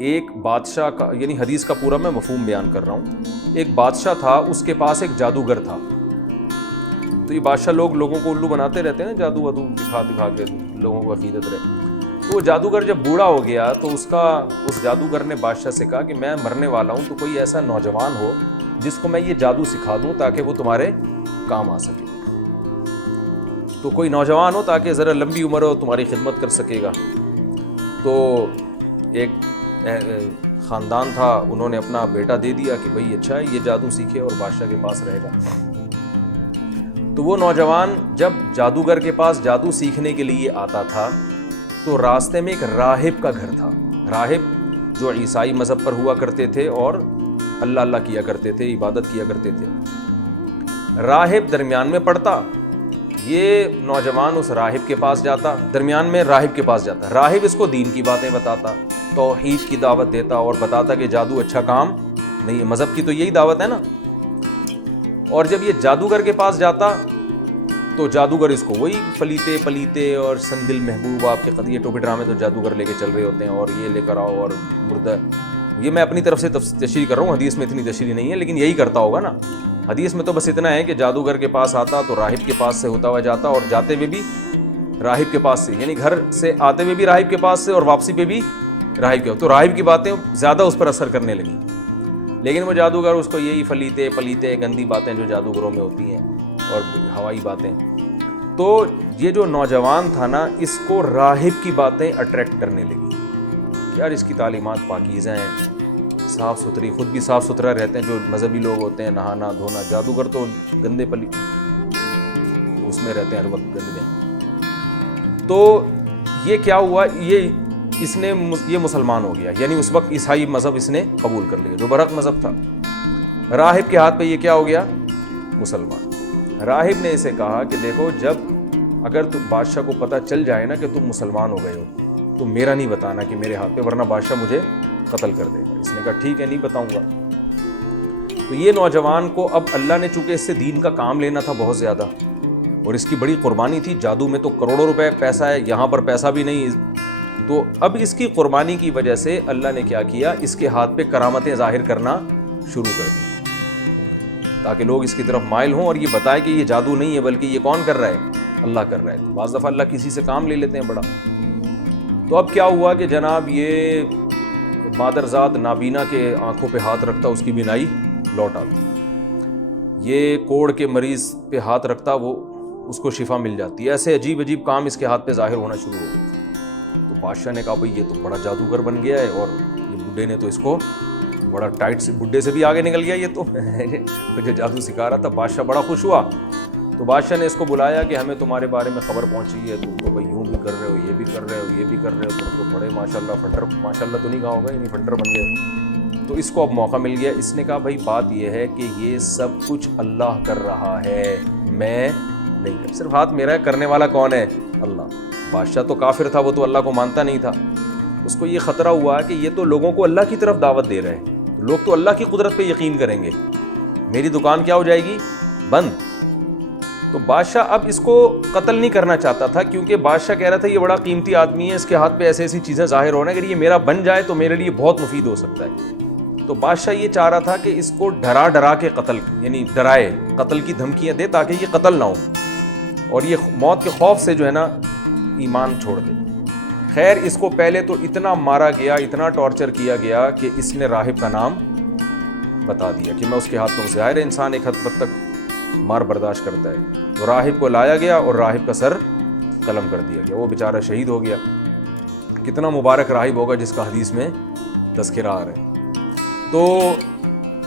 ایک بادشاہ کا، یعنی حدیث کا پورا میں مفہوم بیان کر رہا ہوں، ایک بادشاہ تھا، اس کے پاس ایک جادوگر تھا. تو یہ بادشاہ لوگوں کو الو بناتے رہتے ہیں نا، جادو وادو دکھا کے لوگوں کو عقیدت رہے. تو وہ جادوگر جب بوڑھا ہو گیا تو اس جادوگر نے بادشاہ سے کہا کہ میں مرنے والا ہوں، تو کوئی ایسا نوجوان ہو جس کو میں یہ جادو سکھا دوں تاکہ وہ تمہارے کام آ سکے. تو کوئی نوجوان ہو تاکہ ذرا لمبی عمر ہو، تمہاری خدمت کر سکے گا. تو ایک خاندان تھا، انہوں نے اپنا بیٹا دے دیا کہ بھئی اچھا ہے، یہ جادو سیکھے اور بادشاہ کے پاس رہے گا. تو وہ نوجوان جب جادوگر کے پاس جادو سیکھنے کے لیے آتا تھا تو راستے میں ایک راہب کا گھر تھا. راہب جو عیسائی مذہب پر ہوا کرتے تھے اور اللہ اللہ کیا کرتے تھے، عبادت کیا کرتے تھے. راہب درمیان میں پڑتا، یہ نوجوان اس راہب کے پاس جاتا، درمیان میں راہب کے پاس جاتا. راہب اس کو دین کی باتیں بتاتا، توحید کی دعوت دیتا اور بتاتا کہ جادو اچھا کام نہیں ہے، مذہب کی تو یہی دعوت ہے نا. اور جب یہ جادوگر کے پاس جاتا تو جادوگر اس کو وہی پلیتے اور سندل محبوب آپ کے قضیے ٹوپی ڈرامے تو جادوگر لے کے چل رہے ہوتے ہیں، اور یہ لے کر آؤ اور مردہ. یہ میں اپنی طرف سے تشریح کر رہا ہوں، حدیث میں اتنی تشریح نہیں ہے، لیکن یہی کرتا ہوگا نا. حدیث میں تو بس اتنا ہے کہ جادوگر کے پاس آتا تو راہب کے پاس سے ہوتا ہوا جاتا، اور جاتے ہوئے بھی راہب کے پاس سے، یعنی گھر سے آتے ہوئے بھی راہب کے پاس سے اور واپسی پہ بھی راہب کے. تو راہب کی باتیں زیادہ اس پر اثر کرنے لگیں. لیکن وہ جادوگر اس کو یہی پلیتے گندی باتیں جو جادوگروں میں ہوتی ہیں اور ہوائی باتیں. تو یہ جو نوجوان تھا نا، اس کو راہب کی باتیں اٹریکٹ کرنے لگی. یار اس کی تعلیمات پاکیزہ ہیں، صاف ستھری، خود بھی صاف ستھرا رہتے ہیں، جو مذہبی لوگ ہوتے ہیں نہانا دھونا. جادوگر تو گندے اس میں رہتے ہیں ہر وقت گندے میں. تو یہ کیا ہوا، یہ مسلمان ہو گیا، یعنی اس وقت عیسائی مذہب اس نے قبول کر لیا جو برحق مذہب تھا. راہب کے ہاتھ پہ یہ کیا ہو گیا، مسلمان. راہب نے اسے کہا کہ دیکھو، اگر تم بادشاہ کو پتہ چل جائے نا کہ تم مسلمان ہو گئے ہو تو میرا نہیں بتانا کہ میرے ہاتھ پہ، ورنہ بادشاہ مجھے قتل کر دے گا. اس نے کہا ٹھیک ہے، نہیں بتاؤں گا. تو یہ نوجوان کو اب اللہ نے چونکہ اس سے دین کا کام لینا تھا بہت زیادہ، اور اس کی بڑی قربانی تھی. جادو میں تو کروڑوں روپے پیسہ ہے، یہاں پر پیسہ بھی نہیں. تو اب اس کی قربانی کی وجہ سے اللہ نے کیا کیا، اس کے ہاتھ پہ کرامتیں ظاہر کرنا شروع کر دی تاکہ لوگ اس کی طرف مائل ہوں اور یہ بتائے کہ یہ جادو نہیں ہے بلکہ یہ کون کر رہا ہے، اللہ کر رہا ہے. بعض دفعہ اللہ کسی سے کام لے لیتے ہیں بڑا. تو اب کیا ہوا کہ جناب یہ مادرزاد نابینا کے آنکھوں پہ ہاتھ رکھتا، اس کی بینائی لوٹ آتی. یہ کوڑ کے مریض پہ ہاتھ رکھتا، وہ اس کو شفا مل جاتی. ایسے عجیب کام اس کے ہاتھ پہ ظاہر ہونا شروع ہو گئے. تو بادشاہ نے کہا بھئی یہ تو بڑا جادوگر بن گیا ہے، اور یہ بڈھے نے تو اس کو بڑا ٹائٹ سے، بڈھے سے بھی آگے نکل گیا یہ تو جو جادو سکھا رہا تھا. بادشاہ بڑا خوش ہوا. تو بادشاہ نے اس کو بلایا کہ ہمیں تمہارے بارے میں خبر پہنچی ہے، تم تو بھئی یوں بھی کر رہے ہو، یہ بھی کر رہے ہو، یہ بھی کر رہے ہو، تم تو بڑے ماشاءاللہ فنڈر، ماشاءاللہ تو نہیں کہا ہوگا، یعنی فنڈر بن گئے. تو اس کو اب موقع مل گیا. اس نے کہا بھئی بات یہ ہے کہ یہ سب کچھ اللہ کر رہا ہے، میں نہیں کر، صرف ہاتھ میرا ہے، کرنے والا کون ہے، اللہ. بادشاہ تو کافر تھا، وہ تو اللہ کو مانتا نہیں تھا. اس کو یہ خطرہ ہوا کہ یہ تو لوگوں کو اللہ کی طرف دعوت دے رہے ہیں، لوگ تو اللہ کی قدرت پہ یقین کریں گے، میری دکان کیا ہو جائے گی، بند. تو بادشاہ اب اس کو قتل نہیں کرنا چاہتا تھا، کیونکہ بادشاہ کہہ رہا تھا یہ بڑا قیمتی آدمی ہے، اس کے ہاتھ پہ ایسی چیزیں ظاہر ہو رہی ہیں، اگر یہ میرا بن جائے تو میرے لیے بہت مفید ہو سکتا ہے. تو بادشاہ یہ چاہ رہا تھا کہ اس کو ڈرا کے قتل، یعنی ڈرائے، قتل کی دھمکیاں دے تاکہ یہ قتل نہ ہو اور یہ موت کے خوف سے جو ہے نا ایمان چھوڑ دے. خیر اس کو پہلے تو اتنا مارا گیا، اتنا ٹارچر کیا گیا کہ اس نے راہب کا نام بتا دیا کہ میں اس کے ہاتھ میں. ظاہر ہے انسان ایک حد تک مار برداشت کرتا ہے. تو راہب کو لایا گیا اور راہب کا سر قلم کر دیا گیا، وہ بیچارہ شہید ہو گیا. کتنا مبارک راہب ہوگا جس کا حدیث میں تذکرہ آ رہا ہے. تو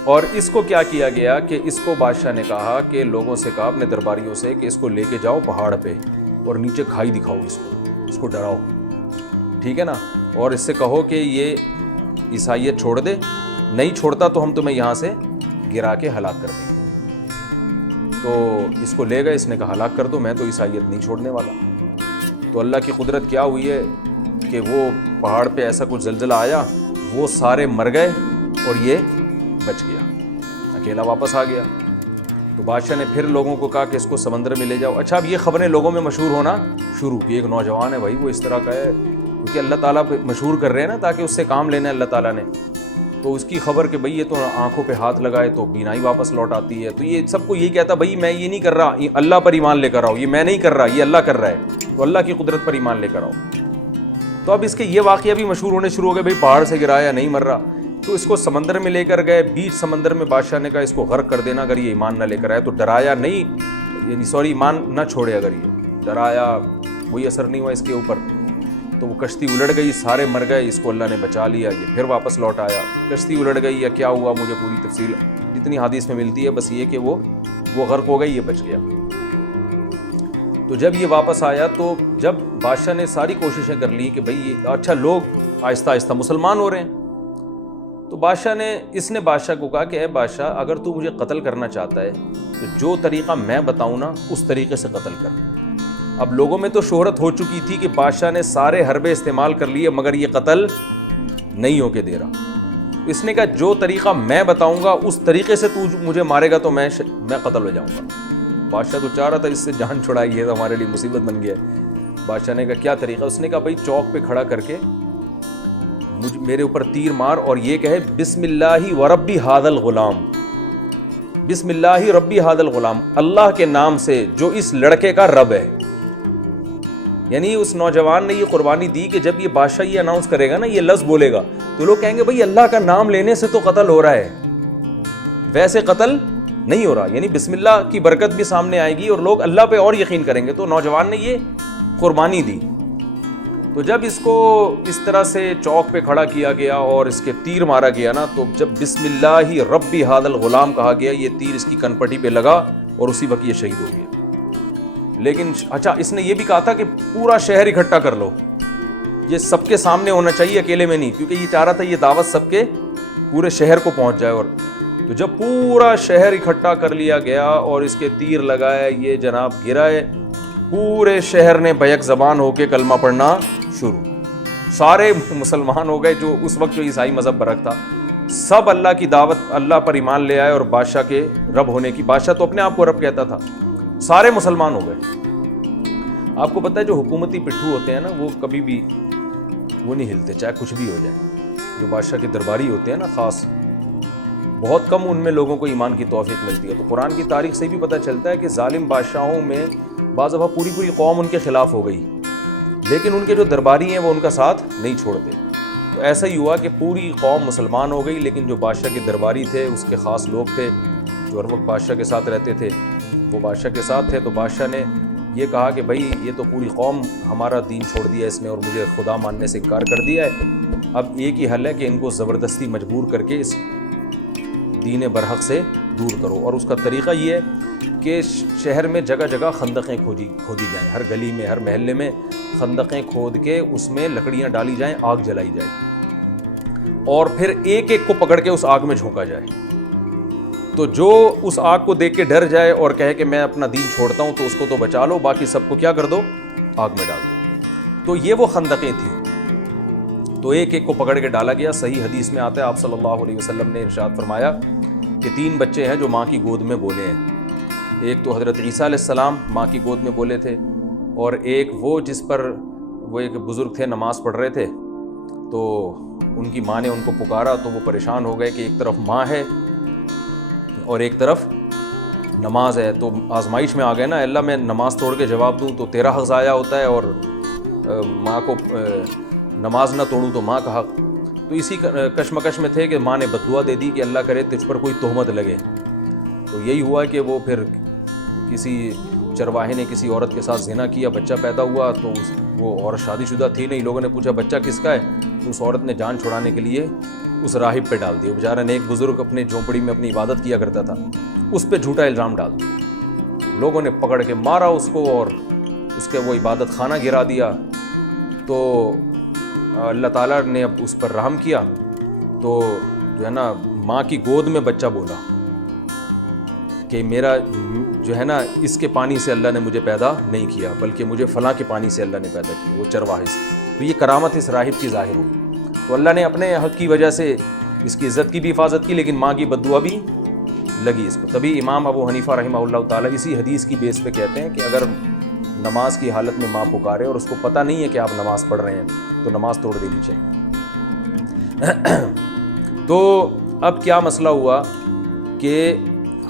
اور اس کو کیا کیا گیا کہ اس کو بادشاہ نے کہا کہ لوگوں سے کہا اپنے درباریوں سے کہ اس کو لے کے جاؤ پہاڑ پہ اور نیچے کھائی دکھاؤ، اس کو ڈراؤ، ٹھیک ہے نا، اور اس سے کہو کہ یہ عیسائیت چھوڑ دے، نہیں چھوڑتا تو ہم تمہیں یہاں سے گرا کے ہلاک کر دیں گے. تو اس کو لے گئے، اس نے کہا ہلاک کر دو، میں تو عیسائیت نہیں چھوڑنے والا. تو اللہ کی قدرت کیا ہوئی ہے کہ وہ پہاڑ پہ ایسا کچھ زلزلہ آیا، وہ سارے مر گئے اور یہ بچ گیا، اکیلا واپس آ گیا. تو بادشاہ نے پھر لوگوں کو کہا کہ اس کو سمندر میں لے جاؤ. اچھا اب یہ خبریں لوگوں میں مشہور ہونا شروع کی، ایک نوجوان ہے بھائی وہ اس طرح کا ہے، کیونکہ اللہ تعالیٰ مشہور کر رہے ہیں نا تاکہ اس سے کام لینا ہے اللہ تعالیٰ نے. تو اس کی خبر کہ بھئی یہ تو آنکھوں پہ ہاتھ لگائے تو بینائی واپس لوٹ آتی ہے. تو یہ سب کو یہی کہتا بھئی میں یہ نہیں کر رہا, یہ اللہ پر ایمان لے کر آؤ, یہ میں نہیں کر رہا, یہ اللہ کر رہا ہے, تو اللہ کی قدرت پر ایمان لے کر آؤ. تو اب اس کے یہ واقعہ بھی مشہور ہونے شروع ہو گئے, بھئی پہاڑ سے گرایا نہیں مر رہا. تو اس کو سمندر میں لے کر گئے, بیچ سمندر میں بادشاہ نے کہا اس کو غرق کر دینا اگر یہ ایمان نہ لے کر آئے. تو ڈرایا نہیں, یعنی ایمان نہ چھوڑے, اگر یہ ڈرایا کوئی اثر نہیں ہوا اس کے اوپر. تو وہ کشتی الٹ گئی, سارے مر گئے, اس کو اللہ نے بچا لیا, یہ پھر واپس لوٹ آیا. کشتی الٹ گئی یا کیا ہوا مجھے پوری تفصیل جتنی حدیث میں ملتی ہے, بس یہ کہ وہ غرق ہو گئی, یہ بچ گیا. تو جب یہ واپس آیا تو جب بادشاہ نے ساری کوششیں کر لی کہ بھئی اچھا لوگ آہستہ آہستہ مسلمان ہو رہے ہیں, تو اس نے بادشاہ کو کہا کہ اے بادشاہ اگر تو مجھے قتل کرنا چاہتا ہے تو جو طریقہ میں بتاؤں نا اس طریقے سے قتل کر. اب لوگوں میں تو شہرت ہو چکی تھی کہ بادشاہ نے سارے حربے استعمال کر لیے مگر یہ قتل نہیں ہو کے دے رہا. اس نے کہا جو طریقہ میں بتاؤں گا اس طریقے سے تو مجھے مارے گا تو میں قتل ہو جاؤں گا. بادشاہ تو چاہ رہا تھا اس سے جان چھڑائی, ہے تو ہمارے لیے مصیبت بن گیا ہے. بادشاہ نے کہا کیا طریقہ؟ اس نے کہا بھائی چوک پہ کھڑا کر کے میرے اوپر تیر مار اور یہ کہے بسم اللہ و ربی ھذا الغلام, بسم اللہ ربی ھذا الغلام, اللہ کے نام سے جو اس لڑکے کا رب ہے. یعنی اس نوجوان نے یہ قربانی دی کہ جب یہ بادشاہ یہ اناؤنس کرے گا نا, یہ لفظ بولے گا تو لوگ کہیں گے بھائی اللہ کا نام لینے سے تو قتل ہو رہا ہے, ویسے قتل نہیں ہو رہا. یعنی بسم اللہ کی برکت بھی سامنے آئے گی اور لوگ اللہ پہ اور یقین کریں گے. تو نوجوان نے یہ قربانی دی. تو جب اس کو اس طرح سے چوک پہ کھڑا کیا گیا اور اس کے تیر مارا گیا نا, تو جب بسم اللہ ربی ھذا الغلام کہا گیا, یہ تیر اس کی کن پٹی پہ لگا اور اسی وقت یہ شہید ہو گیا. لیکن اچھا اس نے یہ بھی کہا تھا کہ پورا شہر اکٹھا کر لو, یہ سب کے سامنے ہونا چاہیے, اکیلے میں نہیں, کیونکہ یہ چاہ رہا تھا یہ دعوت سب کے پورے شہر کو پہنچ جائے. اور تو جب پورا شہر اکٹھا کر لیا گیا اور اس کے تیر لگائے, یہ جناب گرائے, پورے شہر نے بیک زبان ہو کے کلمہ پڑھنا شروع. سارے مسلمان ہو گئے جو اس وقت جو عیسائی مذہب برک تھا, سب اللہ کی دعوت, اللہ پر ایمان لے آئے اور بادشاہ کے رب ہونے کی, بادشاہ تو اپنے آپ کو رب کہتا تھا, سارے مسلمان ہو گئے. آپ کو پتہ ہے جو حکومتی پٹھو ہوتے ہیں نا وہ کبھی بھی وہ نہیں ہلتے چاہے کچھ بھی ہو جائے. جو بادشاہ کے درباری ہوتے ہیں نا خاص, بہت کم ان میں لوگوں کو ایمان کی توفیق ملتی ہے. تو قرآن کی تاریخ سے بھی پتہ چلتا ہے کہ ظالم بادشاہوں میں بعض دفعہ پوری قوم ان کے خلاف ہو گئی, لیکن ان کے جو درباری ہیں وہ ان کا ساتھ نہیں چھوڑتے. تو ایسا ہی ہوا کہ پوری قوم مسلمان ہو گئی, لیکن جو بادشاہ کے درباری تھے, اس کے خاص لوگ تھے جو ہر وقت بادشاہ کے ساتھ رہتے تھے, وہ بادشاہ کے ساتھ تھے. تو بادشاہ نے یہ کہا کہ بھائی یہ تو پوری قوم ہمارا دین چھوڑ دیا اس نے اور مجھے خدا ماننے سے انکار کر دیا ہے, اب ایک ہی حل ہے کہ ان کو زبردستی مجبور کر کے اس دین برحق سے دور کرو. اور اس کا طریقہ یہ ہے کہ شہر میں جگہ جگہ خندقیں کھودی جائیں, ہر گلی میں ہر محلے میں خندقیں کھود کے اس میں لکڑیاں ڈالی جائیں, آگ جلائی جائے اور پھر ایک ایک کو پکڑ کے اس آگ میں جھونکا جائے. تو جو اس آگ کو دیکھ کے ڈر جائے اور کہے کہ میں اپنا دین چھوڑتا ہوں تو اس کو تو بچا لو, باقی سب کو کیا کر دو, آگ میں ڈال دو. تو یہ وہ خندقیں تھیں. تو ایک ایک کو پکڑ کے ڈالا گیا. صحیح حدیث میں آتا ہے آپ صلی اللہ علیہ وسلم نے ارشاد فرمایا کہ 3 بچے ہیں جو ماں کی گود میں بولے ہیں. ایک تو حضرت عیسیٰ علیہ السلام ماں کی گود میں بولے تھے, اور ایک وہ جس پر وہ ایک بزرگ تھے نماز پڑھ رہے تھے, تو ان کی ماں نے ان کو پکارا تو وہ پریشان ہو گئے کہ ایک طرف ماں ہے اور ایک طرف نماز ہے. تو آزمائش میں آ گئے نا, اللہ میں نماز توڑ کے جواب دوں تو تیرا حق ضائع ہوتا ہے, اور ماں کو نماز نہ توڑوں تو ماں کا حق. تو اسی کشمکش میں تھے کہ ماں نے بد دعا دے دی کہ اللہ کرے تجھ پر کوئی تہمت لگے. تو یہی ہوا کہ وہ پھر کسی چرواہے نے کسی عورت کے ساتھ زنا کیا, بچہ پیدا ہوا. تو وہ عورت شادی شدہ تھی نہیں, لوگوں نے پوچھا بچہ کس کا ہے, تو اس عورت نے جان چھڑانے کے لیے اس راہب پہ ڈال دیا. بیچارہ نے ایک بزرگ اپنے جھونپڑی میں اپنی عبادت کیا کرتا تھا, اس پہ جھوٹا الزام ڈال دیا. لوگوں نے پکڑ کے مارا اس کو اور اس کے وہ عبادت خانہ گرا دیا. تو اللہ تعالیٰ نے اب اس پر رحم کیا, تو جو ہے نا ماں کی گود میں بچہ بولا کہ میرا جو ہے نا اس کے پانی سے اللہ نے مجھے پیدا نہیں کیا, بلکہ مجھے فلاں کے پانی سے اللہ نے پیدا کیا, وہ چرواہے سے. تو یہ کرامت اس راہب کی ظاہر ہوئی. تو اللہ نے اپنے حق کی وجہ سے اس کی عزت کی بھی حفاظت کی, لیکن ماں کی بد دعا بھی لگی اس کو. تبھی امام ابو حنیفہ رحمہ اللہ تعالیٰ اسی حدیث کی بیس پہ کہتے ہیں کہ اگر نماز کی حالت میں ماں پکارے اور اس کو پتہ نہیں ہے کہ آپ نماز پڑھ رہے ہیں تو نماز توڑ دینی چاہیے۔ تو اب کیا مسئلہ ہوا کہ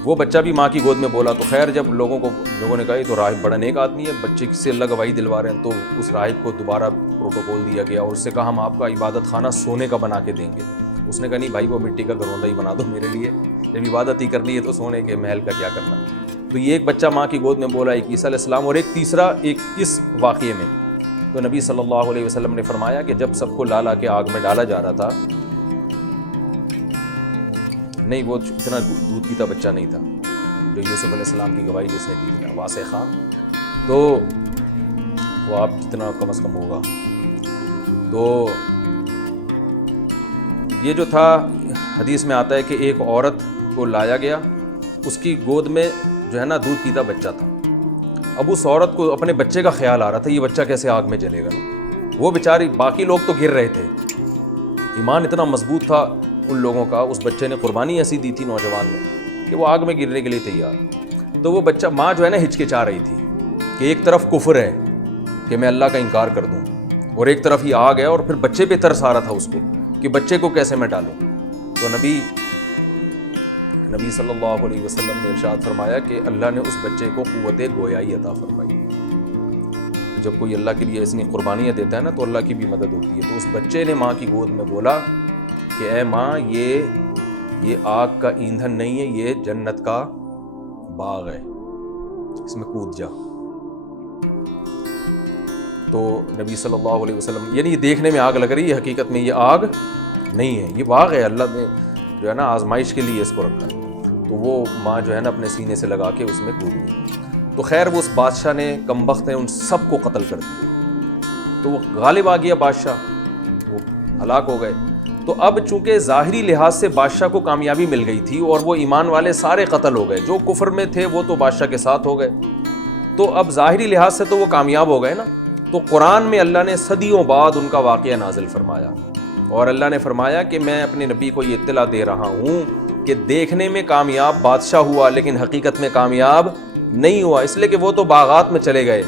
وہ بچہ بھی ماں کی گود میں بولا، تو خیر جب لوگوں نے کہا یہ تو راہب بڑا نیک آدمی ہے، بچے سے اللہ گواہی دلوا رہے ہیں، تو اس راہب کو دوبارہ پروٹوکول دیا گیا اور اس سے کہا ہم آپ کا عبادت خانہ سونے کا بنا کے دیں گے۔ اس نے کہا نہیں بھائی، وہ مٹی کا گھروندہ ہی بنا دو میرے لیے، جب عبادت ہی کرنی ہے تو سونے کے محل کا کیا کرنا۔ تو یہ ایک بچہ ماں کی گود میں بولا، ایک عیسیٰ علیہ السلام، اور ایک تیسرا ایک اس واقعے میں تو نبی صلی اللہ علیہ وسلم نے فرمایا کہ جب سب کو لا کے آگ میں ڈالا جا رہا تھا، نہیں وہ اتنا دودھ پیتا بچہ نہیں تھا جو یوسف علیہ السلام کی گواہی جس نے دی تھی، واسع خان، تو وہ آپ جتنا کم از کم ہوگا۔ تو یہ جو تھا حدیث میں آتا ہے کہ ایک عورت کو لایا گیا، اس کی گود میں جو ہے نا دودھ پیتا بچہ تھا۔ اب اس عورت کو اپنے بچے کا خیال آ رہا تھا یہ بچہ کیسے آگ میں جلے گا، وہ بیچاری، باقی لوگ تو گر رہے تھے، ایمان اتنا مضبوط تھا ان لوگوں کا، اس بچے نے قربانی ایسی دی تھی نوجوان نے کہ وہ آگ میں گرنے کے لیے تیار۔ تو وہ بچہ، ماں جو ہے نا ہچکچا رہی تھی کہ ایک طرف کفر ہے کہ میں اللہ کا انکار کر دوں، اور ایک طرف ہی آگ ہے، اور پھر بچے پہ ترس آ رہا تھا اس کو کہ بچے کو کیسے میں ڈالوں۔ تو نبی صلی اللہ علیہ وسلم نے ارشاد فرمایا کہ اللہ نے اس بچے کو قوت گویائی عطا فرمائی۔ جب کوئی اللہ کے لیے ایسی قربانیاں دیتا ہے نا تو اللہ کی بھی مدد ہوتی ہے۔ تو اس بچے نے ماں کی گود میں بولا کہ اے ماں، یہ آگ کا ایندھن نہیں ہے، یہ جنت کا باغ ہے، اس میں کود جا۔ تو نبی صلی اللہ علیہ وسلم، یعنی یہ دیکھنے میں آگ لگ رہی ہے، حقیقت میں یہ آگ نہیں ہے، یہ باغ ہے، اللہ نے جو ہے نا آزمائش کے لیے اس کو رکھا ہے۔ تو وہ ماں جو ہے نا اپنے سینے سے لگا کے اس میں کود گئی۔ تو خیر وہ اس بادشاہ نے، کم بخت نے، ان سب کو قتل کر دیا۔ تو وہ غالب آ گیا بادشاہ، وہ ہلاک ہو گئے۔ تو اب چونکہ ظاہری لحاظ سے بادشاہ کو کامیابی مل گئی تھی اور وہ ایمان والے سارے قتل ہو گئے، جو کفر میں تھے وہ تو بادشاہ کے ساتھ ہو گئے، تو اب ظاہری لحاظ سے تو وہ کامیاب ہو گئے نا۔ تو قرآن میں اللہ نے صدیوں بعد ان کا واقعہ نازل فرمایا، اور اللہ نے فرمایا کہ میں اپنے نبی کو یہ اطلاع دے رہا ہوں کہ دیکھنے میں کامیاب بادشاہ ہوا لیکن حقیقت میں کامیاب نہیں ہوا، اس لیے کہ وہ تو باغات میں چلے گئے،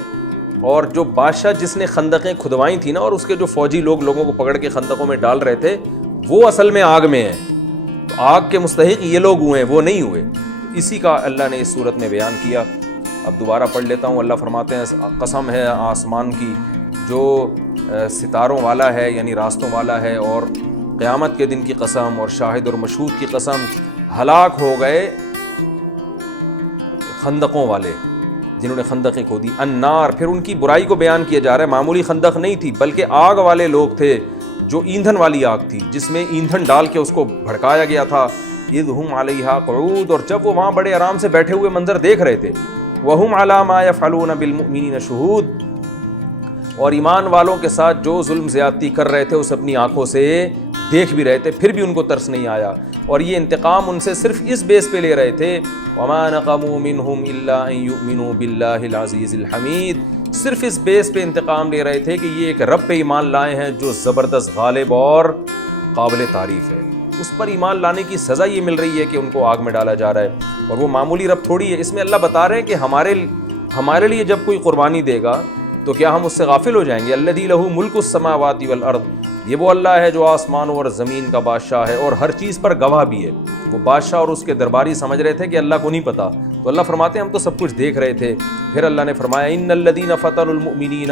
اور جو بادشاہ جس نے خندقیں کھدوائی تھیں نا، اور اس کے جو فوجی لوگوں کو پکڑ کے خندقوں میں ڈال رہے تھے، وہ اصل میں آگ میں ہیں، تو آگ کے مستحق یہ لوگ ہوئے ہیں، وہ نہیں ہوئے۔ اسی کا اللہ نے اس صورت میں بیان کیا۔ اب دوبارہ پڑھ لیتا ہوں۔ اللہ فرماتے ہیں قسم ہے آسمان کی جو ستاروں والا ہے، یعنی راستوں والا ہے، اور قیامت کے دن کی قسم، اور شاہد اور مشہود کی قسم، ہلاک ہو گئے خندقوں والے جنہوں نے خندقیں کھودی۔ النار، پھر ان کی برائی کو بیان کیا جا رہا ہے، معمولی خندق نہیں تھی بلکہ آگ والے لوگ تھے، جو ایندھن والی آگ تھی جس میں ایندھن ڈال کے اس کو بھڑکایا گیا تھا۔ اذ ہم علیہا قعود، اور جب وہ وہاں بڑے آرام سے بیٹھے ہوئے منظر دیکھ رہے تھے۔ وہم علی ما یفعلون بالمؤمنین شہود، اور ایمان والوں کے ساتھ جو ظلم زیادتی کر رہے تھے اس اپنی آنکھوں سے دیکھ بھی رہے تھے، پھر بھی ان کو ترس نہیں آیا، اور یہ انتقام ان سے صرف اس بیس پہ لے رہے تھے۔ وما نقموا منہم الا ان یؤمنوا باللہ العزیز الحمید، صرف اس بیس پہ انتقام لے رہے تھے کہ یہ ایک رب پہ ایمان لائے ہیں جو زبردست، غالب اور قابل تعریف ہے، اس پر ایمان لانے کی سزا یہ مل رہی ہے کہ ان کو آگ میں ڈالا جا رہا ہے، اور وہ معمولی رب تھوڑی ہے۔ اس میں اللہ بتا رہے ہیں کہ ہمارے لیے جب کوئی قربانی دے گا تو کیا ہم اس سے غافل ہو جائیں گے؟ الذی لہ ملک السماوات والارض، یہ وہ اللہ ہے جو آسمانوں اور زمین کا بادشاہ ہے اور ہر چیز پر گواہ بھی ہے۔ وہ بادشاہ اور اس کے درباری سمجھ رہے تھے کہ اللہ کو نہیں پتا، تو اللہ فرماتے ہیں ہم تو سب کچھ دیکھ رہے تھے۔ پھر اللہ نے فرمایا ان الذین فتنوا المؤمنین،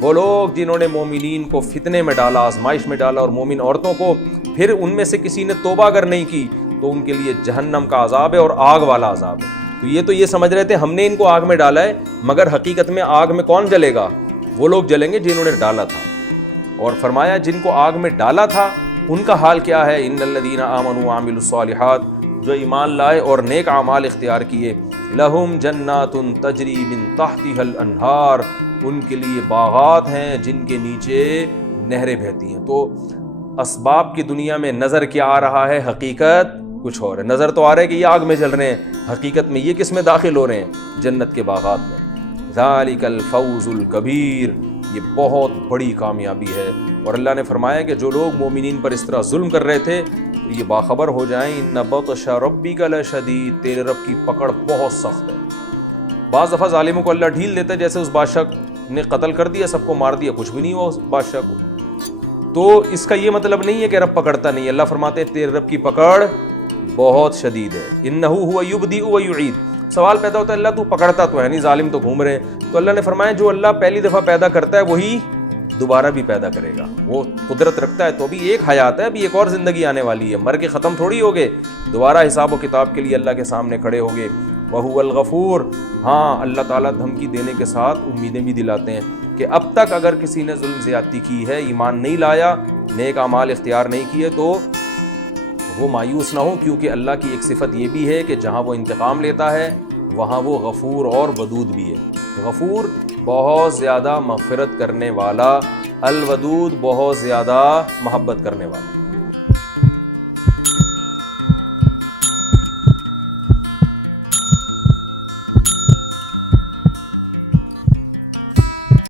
وہ لوگ جنہوں نے مومنین کو فتنے میں ڈالا، آزمائش میں ڈالا، اور مومن عورتوں کو، پھر ان میں سے کسی نے توبہ اگر نہیں کی تو ان کے لیے جہنم کا عذاب ہے اور آگ والا عذاب ہے۔ تو یہ سمجھ رہے تھے ہم نے ان کو آگ میں ڈالا ہے، مگر حقیقت میں آگ میں کون جلے گا؟ وہ لوگ جلیں گے جنہوں نے ڈالا تھا۔ اور فرمایا جن کو آگ میں ڈالا تھا ان کا حال کیا ہے؟ ان الذین آمنوا وعملوا الصالحات، جو ایمان لائے اور نیک اعمال اختیار کیے، لہم جنات تجری من تحتها الانہار، ان کے لیے باغات ہیں جن کے نیچے نہریں بہتی ہیں۔ تو اسباب کی دنیا میں نظر کیا آ رہا ہے، حقیقت کچھ اور ہے۔ نظر تو آ رہا ہے کہ یہ آگ میں جل رہے ہیں، حقیقت میں یہ کس میں داخل ہو رہے ہیں؟ جنت کے باغات میں۔ ذالک الفوز الکبیر، یہ بہت بڑی کامیابی ہے۔ اور اللہ نے فرمایا کہ جو لوگ مومنین پر اس طرح ظلم کر رہے تھے تو یہ باخبر ہو جائیں، ان بطش ربک لشدید، تیرے رب کی پکڑ بہت سخت ہے، بعض دفعہ ظالموں کو اللہ ڈھیل دیتا ہے، جیسے اس بادشاہ نے قتل کر دیا، سب کو مار دیا، کچھ بھی نہیں ہوا اس بادشاہ کو. تو اس کا یہ مطلب نہیں ہے کہ رب پکڑتا نہیں. اللہ فرماتے ہیں تیرے رب کی پکڑ بہت شدید ہے. انہ ہوا یبدئ و یعید. سوال پیدا ہوتا ہے اللہ تو پکڑتا تو ہے نہیں، ظالم تو گھوم رہے ہیں. تو اللہ نے فرمایا جو اللہ پہلی دفعہ پیدا کرتا ہے وہی دوبارہ بھی پیدا کرے گا. وہ قدرت رکھتا ہے. تو ابھی ایک حیات ہے، ابھی ایک اور زندگی آنے والی ہے، مر کے ختم تھوڑی ہو گئے. دوبارہ حساب و کتاب کے لیے اللہ کے سامنے کھڑے ہو گئے. وَهُوَ الْغَفُورُ. ہاں اللہ تعالیٰ دھمکی دینے کے ساتھ امیدیں بھی دلاتے ہیں کہ اب تک اگر کسی نے ظلم زیادتی کی ہے، ایمان نہیں لایا، نیک اعمال اختیار نہیں کیے، تو وہ مایوس نہ ہو، کیونکہ اللہ کی ایک صفت یہ بھی ہے کہ جہاں وہ انتقام لیتا ہے وہاں وہ غفور اور ودود بھی ہے. غفور بہت زیادہ مغفرت کرنے والا، الودود بہت زیادہ محبت کرنے والا.